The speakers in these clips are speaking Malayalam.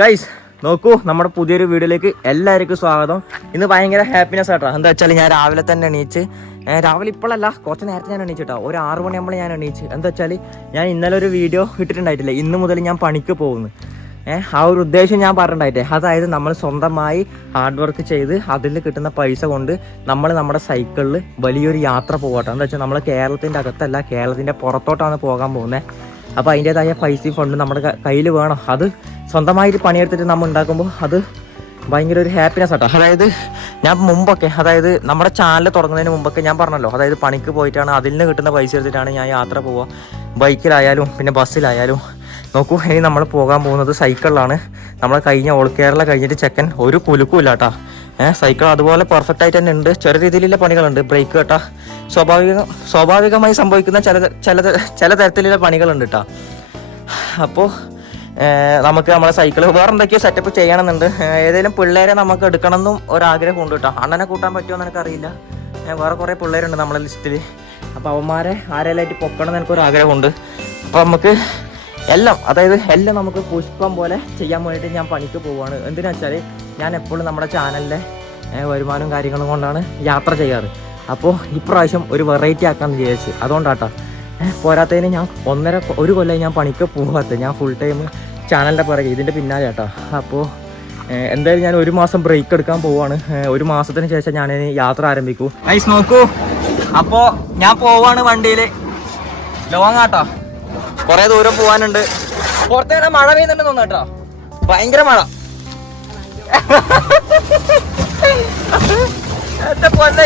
ഗൈസ് നോക്കൂ നമ്മുടെ പുതിയൊരു വീഡിയോയിലേക്ക് എല്ലാവർക്കും സ്വാഗതം. ഇന്ന് ഭയങ്കര ഹാപ്പിനെസ് ആട്ടോ. എന്താ വെച്ചാൽ ഞാൻ രാവിലെ തന്നെ എണീച്ച് രാവിലെ ഇപ്പോഴല്ല കുറച്ച് നേരത്തെ ഞാൻ എണീച്ചിട്ടോ ഒരു ആറ് മണിയാകുമ്പോൾ ഞാൻ എണീച്ച്. എന്താ വെച്ചാൽ ഞാൻ ഇന്നലെ ഒരു വീഡിയോ ഇട്ടിട്ടുണ്ടായിട്ടില്ല. ഇന്ന് മുതൽ ഞാൻ പണിക്ക് പോകുന്നു. ആ ഒരു ഉദ്ദേശം ഞാൻ പറഞ്ഞിട്ടുണ്ടായിട്ടേ. അതായത് നമ്മൾ സ്വന്തമായി ഹാർഡ് വർക്ക് ചെയ്ത് അതിൽ കിട്ടുന്ന പൈസ കൊണ്ട് നമ്മൾ നമ്മുടെ സൈക്കിളിൽ വലിയൊരു യാത്ര പോകട്ടെ എന്താ വെച്ചാൽ നമ്മൾ കേരളത്തിന്റെ അകത്തല്ല കേരളത്തിന്റെ പുറത്തോട്ടാണ് പോകാൻ പോകുന്നത് അപ്പോൾ അതിന്റേതായ പൈസയും ഫണ്ടും നമ്മുടെ കയ്യിൽ വേണം. അത് സ്വന്തമായിട്ട് പണിയെടുത്തിട്ട് നമ്മൾ ഉണ്ടാക്കുമ്പോൾ അത് ഭയങ്കര ഒരു ഹാപ്പിനെസ് ആട്ടോ. അതായത് ഞാൻ മുമ്പൊക്കെ അതായത് നമ്മുടെ ചാനൽ തുടങ്ങുന്നതിന് മുമ്പൊക്കെ ഞാൻ പറഞ്ഞല്ലോ അതായത് പണിക്ക് പോയിട്ടാണ് അതിൽ നിന്ന് കിട്ടുന്ന പൈസ എടുത്തിട്ടാണ് ഞാൻ യാത്ര പോവുക ബൈക്കിലായാലും പിന്നെ ബസ്സിലായാലും. നോക്കൂ ഇനി നമ്മൾ പോകാൻ പോകുന്നത് സൈക്കിളിലാണ് നമ്മൾ കഴിഞ്ഞ ഓൾ കേരള കഴിഞ്ഞിട്ട് ചെക്കൻ ഒരു കുലുക്കും ഇല്ല കേട്ടാ ഏഹ് സൈക്കിൾ അതുപോലെ പെർഫെക്റ്റ് ആയിട്ട് തന്നെ ഉണ്ട്. ചെറിയ രീതിയിലുള്ള പണികളുണ്ട് ബ്രേക്ക് കേട്ടാ സ്വാഭാവിക സ്വാഭാവികമായി സംഭവിക്കുന്ന ചില ചില ചില തരത്തിലുള്ള പണികളുണ്ട് കേട്ടോ അപ്പോൾ നമുക്ക് നമ്മളെ സൈക്കിൾ വേറെ എന്തൊക്കെയോ സെറ്റപ്പ് ചെയ്യണമെന്നുണ്ട്. ഏതെങ്കിലും പിള്ളേരെ നമുക്ക് എടുക്കണം എന്നും ഒരാഗ്രഹം ഉണ്ട് കേട്ടോ അണ്ണനെ കൂട്ടാൻ പറ്റുമോ എന്ന് എനിക്കറിയില്ല. വേറെ കുറേ പിള്ളേരുണ്ട് നമ്മളെ ലിസ്റ്റിൽ അപ്പോൾ അവന്മാരെ ആരെല്ലാമായിട്ട് പൊക്കണം എന്ന് എനിക്കൊരു ആഗ്രഹമുണ്ട് അപ്പോൾ നമുക്ക് എല്ലാം അതായത് എല്ലാം നമുക്ക് പുഷ്പം പോലെ ചെയ്യാൻ വേണ്ടിയിട്ട് ഞാൻ പണിക്ക് പോവുകയാണ് എന്തിനാ വെച്ചാൽ ഞാൻ എപ്പോഴും നമ്മുടെ ചാനലിലെ വരുമാനവും കാര്യങ്ങളും കൊണ്ടാണ് യാത്ര ചെയ്യാറ്. അപ്പോൾ ഇപ്രാവശ്യം ഒരു വെറൈറ്റി ആക്കാമെന്ന് വിചാരിച്ച്. അതുകൊണ്ടാട്ടോ. പോരാത്തതിന് ഞാൻ ഒന്നര ഒരു കൊല്ലം ഞാൻ പണിക്ക് പോകാത്ത ഞാൻ ഫുൾ ടൈം ചാനലിന്റെ പുറകെ ഇതിന്റെ പിന്നാലെ കേട്ടോ. അപ്പോൾ എന്തായാലും ഞാൻ ഒരു മാസം ബ്രേക്ക് എടുക്കാൻ പോവാണ്. ഒരു മാസത്തിന് ശേഷം ഞാൻ യാത്ര ആരംഭിക്കൂ. ഐസ് നോക്കൂ. അപ്പോൾ ഞാൻ പോവാണ് വണ്ടിയിൽ ലോങ് ആട്ടോ കുറേ ദൂരം പോവാനുണ്ട്. പുറത്തേടെ മഴ പെയ്യുന്നുണ്ട് തോന്നുന്നു കേട്ടോ. ഭയങ്കര മഴ.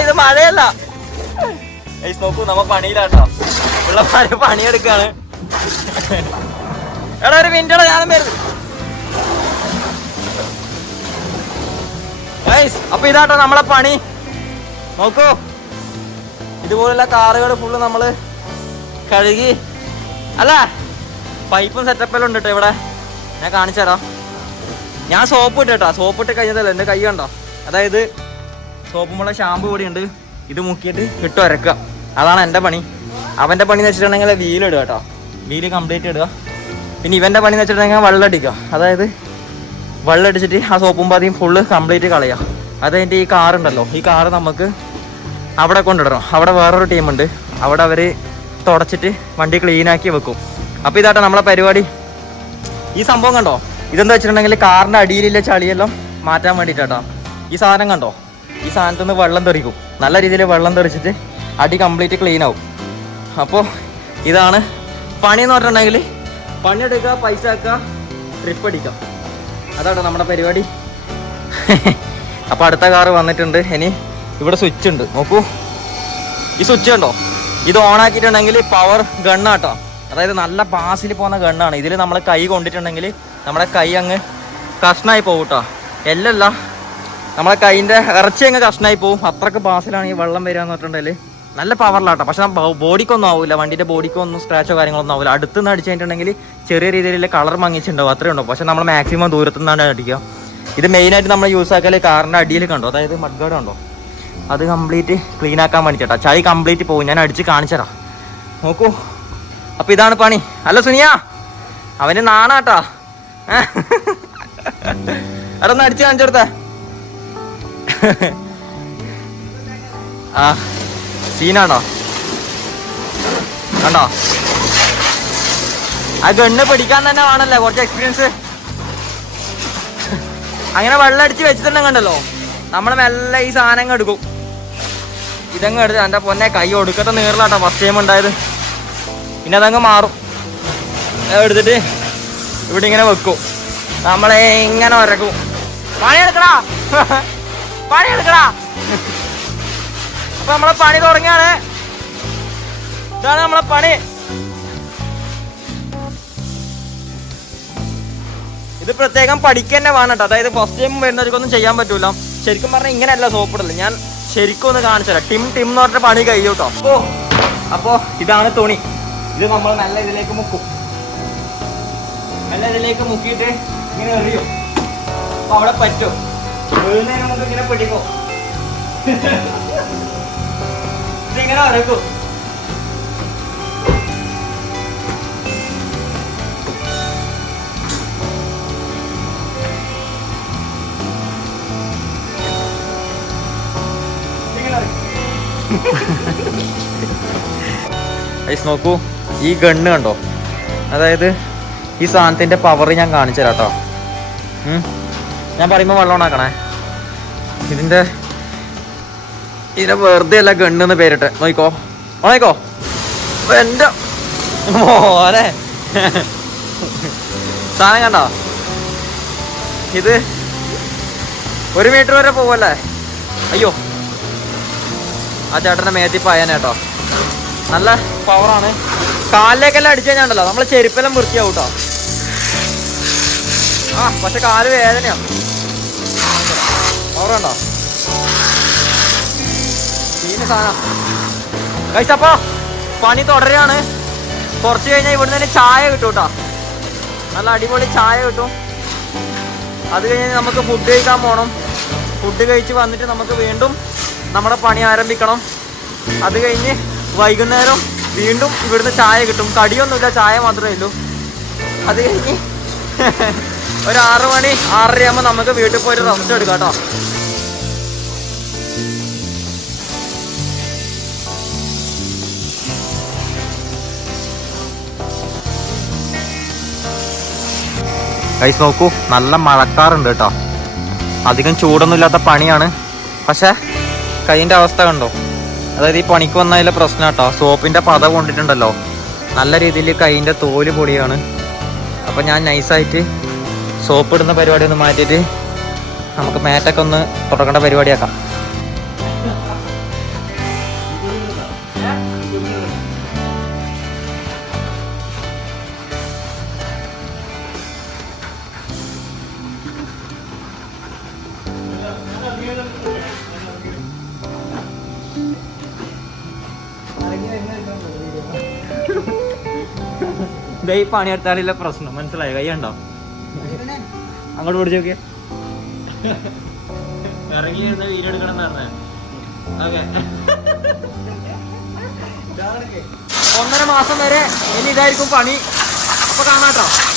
ഇത് മഴയല്ല. നോക്കൂ നമ്മ പണിയിലാട്ടോ. പിള്ളമാര് പണിയെടുക്കാണ്. എടാ ഒരു മിനിറ്റ് ഞാനും വരുന്നു അപ്പൊ ഇതാട്ടോ നമ്മളെ പണി. നോക്കൂ. ഇതുപോലുള്ള കാറുകൾ ഫുള്ള് നമ്മൾ കഴുകി. അല്ല പൈപ്പും സെറ്റപ്പെല്ലാം ഉണ്ട് കേട്ടോ ഇവിടെ. ഞാൻ കാണിച്ചു തരാം. ഞാൻ സോപ്പ് ഇട്ട് കേട്ടോ. സോപ്പ് ഇട്ട് കഴിഞ്ഞതല്ല എന്റെ കൈ കണ്ടോ? അതായത് സോപ്പുമുള്ള ഷാമ്പു കൂടി ഉണ്ട്. ഇത് മുക്കിയിട്ട് ഇട്ട് വരക്കുക. അതാണ് എന്റെ പണി. അവന്റെ പണി എന്ന് വെച്ചിട്ടുണ്ടെങ്കിൽ വീലിടുക കേട്ടോ. വീൽ കംപ്ലീറ്റ് ഇടുക. പിന്നെ ഇവന്റെ പണി എന്ന് വെച്ചിട്ടുണ്ടെങ്കിൽ വെള്ളം അടിക്കുക. അതായത് വെള്ളം അടിച്ചിട്ട് ആ സോപ്പും പാതിയും ഫുള്ള് കംപ്ലീറ്റ് കളയുക. അതെന്റെ ഈ കാറുണ്ടല്ലോ ഈ കാറ് നമുക്ക് അവിടെ കൊണ്ടിടണം. അവിടെ വേറൊരു ടീമുണ്ട് അവിടെ അവർ തുടച്ചിട്ട് വണ്ടി ക്ലീനാക്കി വെക്കും. അപ്പോൾ ഇതാട്ടോ നമ്മളെ പരിപാടി. ഈ സംഭവം കണ്ടോ? ഇതെന്താ വെച്ചിട്ടുണ്ടെങ്കിൽ കാറിന്റെ അടിയിലുള്ള ചളിയെല്ലാം മാറ്റാൻ വേണ്ടിയിട്ടാട്ടോ. ഈ സാധനം കണ്ടോ? ഈ സാധനത്തു നിന്ന് വെള്ളം തെറിക്കും. നല്ല രീതിയിൽ വെള്ളം തെറിച്ചിട്ട് അടി കംപ്ലീറ്റ് ക്ലീൻ അപ്പോൾ ഇതാണ് പണിയെന്ന് പറഞ്ഞിട്ടുണ്ടെങ്കിൽ പണിയെടുക്കുക പൈസ ആക്കുക ട്രിപ്പ് അടിക്കാം. അതാണ് നമ്മുടെ പരിപാടി. അപ്പോൾ അടുത്ത കാറ് വന്നിട്ടുണ്ട്. ഇനി ഇവിടെ സ്വിച്ച് ഉണ്ട്. നോക്കൂ. ഈ സ്വിച്ച് ഉണ്ടോ ഇത് ഓൺ ആക്കിയിട്ടുണ്ടെങ്കിൽ പവർ ഗണ്ണാട്ടോ അതായത് നല്ല പാസിൽ പോകുന്ന ഗണ്ണാണ് ഇതിൽ നമ്മൾ കൈ കൊണ്ടിട്ടുണ്ടെങ്കിൽ നമ്മുടെ കൈ അങ്ങ് കഷ്ണമായി പോകും കേട്ടോ എല്ലല്ല. നമ്മളെ കൈയിന്റെ ഇറച്ചി അങ്ങ് കഷ്ണമായി പോകും അത്രയ്ക്ക് പാസിലാണ് ഈ വെള്ളം വരിക എന്ന് പറഞ്ഞിട്ടുണ്ടെങ്കിൽ നല്ല പവറിലാട്ടോ പക്ഷെ ബോഡിക്കൊന്നും ആവില്ല വണ്ടിന്റെ ബോഡിക്കൊന്നും സ്ക്രാച്ചോ കാര്യങ്ങളൊന്നും ആവില്ല അടുത്ത് നിന്ന് അടിച്ചിട്ടുണ്ടെങ്കിൽ ചെറിയ രീതിയിലുള്ള കളർ മങ്ങിച്ചിട്ടുണ്ടാവും. അത്രേ ഉണ്ടോ പക്ഷെ നമ്മൾ മാക്സിമം ദൂരത്തു നിന്നാണ് അടിക്കുക. ഇത് മെയിനായിട്ട് നമ്മൾ യൂസ് ആക്കൽ കാറിന്റെ അടിയിൽ കണ്ടോ? അതായത് മഡ്ഗാർഡ് കണ്ടോ? അത് കംപ്ലീറ്റ് ക്ലീൻ ആക്കാൻ വേണ്ടിട്ടാ. ചളി കംപ്ലീറ്റ് പോകും ഞാൻ അടിച്ച് കാണിച്ചരാ നോക്കൂ. അപ്പൊ ഇതാണ് പണി. അല്ല സുനിയ. അവന് നാണാട്ടാ. എടാ അടിച്ച് കാണിച്ചെടുത്ത. ആ. സീനാണോ? കണ്ടോ? ആ ഗണ്ണ് പിടിക്കാൻ തന്നെ വേണല്ലേ കുറച്ച് എക്സ്പീരിയൻസ് അങ്ങനെ വെള്ളം അടിച്ച് വെച്ചിട്ടുണ്ടെങ്കിൽ കണ്ടല്ലോ. നമ്മൾ മെല്ലെ ഈ സാധനം എടുക്കും. ഇതങ്ങ് എടുത്ത് എന്റെ പൊന്നെ കൈ ഒടുക്കത്തെ നീറിലാട്ടോ ഫസ്റ്റ് ടൈം ഉണ്ടായത്. പിന്നെ അതങ്ങ് മാറും. എടുത്തിട്ട് ഇവിടെ ഇങ്ങനെ വെക്കും. നമ്മളെ ഇങ്ങനെ ഉരക്കും പണിയെടുക്കടാ. പണിയെടുക്കടാ. അപ്പൊ നമ്മളെ പണി തുടങ്ങിയാണ്. ഇതാണ് നമ്മളെ പണി. ഇത് പ്രത്യേകം പഠിക്കന്നെ വേണട്ടോ അതായത് ഫസ്റ്റ് ടൈം വരുന്നവർക്കൊന്നും ചെയ്യാൻ പറ്റൂല. ശരിക്കും പറഞ്ഞാൽ ഇങ്ങനെയല്ല സോപ്പിടൽ ഞാൻ ശരിക്കും ഒന്ന് കാണിച്ചു ടിം ടിം എന്ന് പറഞ്ഞ പണി കഴിയും കേട്ടോ. അപ്പോ അപ്പോ ഇതാണ് തുണി. ഇത് നമ്മൾ നല്ല ഇതിലേക്ക് മുക്കും. നല്ല ഇതിലേക്ക് മുക്കിയിട്ട് ഇങ്ങനെ എറിയും. അപ്പൊ അവിടെ പറ്റും. വീഴുന്നതിന് മുമ്പ് ഇങ്ങനെ പിടിക്കും. ഇങ്ങനെ ഉറക്കും ഐസ് നോക്കൂ ഈ ഗണ്ണ് കണ്ടോ? അതായത് ഈ സാധനത്തിന്റെ പവർ ഞാൻ കാണിച്ചു തരാട്ടോ ഞാൻ പറയുമ്പോ വെള്ളം ഉണ്ടാക്കണേ ഇതിന്റെ ഇതിന്റെ വെറുതെ അല്ല ഗണ്ണ് എന്ന് പേരിട്ട്. നോയിക്കോ. നോയിക്കോ. എന്റെ മോനെ. സാധനം കണ്ടോ? ഇത് ഒരു മീറ്റർ വരെ പോവല്ലേ? അയ്യോ. ആ ചേട്ടന്റെ മേത്തി പായാനേട്ടോ നല്ല പവറാണ് കാലിലേക്കെല്ലാം അടിച്ചു കഴിഞ്ഞാണ്ടല്ലോ. നമ്മളെ ചെരുപ്പെല്ലാം വൃത്തിയാവും കേട്ടോ. ആ പക്ഷെ കാൽ വേദനയാണ് പവറുണ്ടോ സീന് സാധനം കഴിച്ചപ്പോ പണി തുടരുകയാണ്. കുറച്ച് കഴിഞ്ഞാൽ ഇവിടുന്ന് തന്നെ ചായ കിട്ടും കേട്ടോ നല്ല അടിപൊളി ചായ കിട്ടും. അത് കഴിഞ്ഞ് നമുക്ക് ഫുഡ് കഴിക്കാൻ പോകണം ഫുഡ് കഴിച്ച് വന്നിട്ട് നമുക്ക് വീണ്ടും നമ്മുടെ പണി ആരംഭിക്കണം. അത് കഴിഞ്ഞ് വൈകുന്നേരം വീണ്ടും ഇവിടുന്ന് ചായ കിട്ടും. കടിയൊന്നുമില്ല ചായ മാത്രമേ ഉള്ളൂ. അത് കഴിഞ്ഞ് ഒരു ആറ് മണി ആറര ആകുമ്പോൾ നമുക്ക് വീട്ടിൽ പോയി റെസ്റ്റ് എടുക്കാം കേട്ടോ കൈസ് നോക്കൂ നല്ല മഴക്കാറുണ്ട് കേട്ടോ അധികം ചൂടൊന്നും ഇല്ലാത്ത പണിയാണ്. പക്ഷെ കൈയിന്റെ അവസ്ഥ കണ്ടോ? അതായത് ഈ പണിക്ക് വന്നതിലെ പ്രശ്നം കേട്ടോ സോപ്പിന്റെ പത കൊണ്ടിട്ടുണ്ടല്ലോ. നല്ല രീതിയിൽ കൈയിന്റെ തോൽ പൊടിയാണ്. അപ്പം ഞാൻ നൈസായിട്ട് സോപ്പ് ഇടുന്ന പരിപാടി ഒന്ന് മാറ്റിയിട്ട് നമുക്ക് മാറ്റൊക്കെ ഒന്ന് തുടങ്ങേണ്ട പരിപാടിയാക്കാം. ദേ ഈ പണിയെടുത്താലുള്ള പ്രശ്നം. മനസ്സിലായോ? കൈ ഉണ്ടോ അങ്ങോട്ട് പിടിച്ചു നോക്കിയ. ഇറങ്ങി ഇരുന്ന് വീഡിയോ എടുക്കണം എന്ന് പറഞ്ഞേ. ഓക്കെ. ഒന്നര മാസം വരെ ഇനി ഇതായിരിക്കും പണി. അപ്പൊ കാണാട്ടോ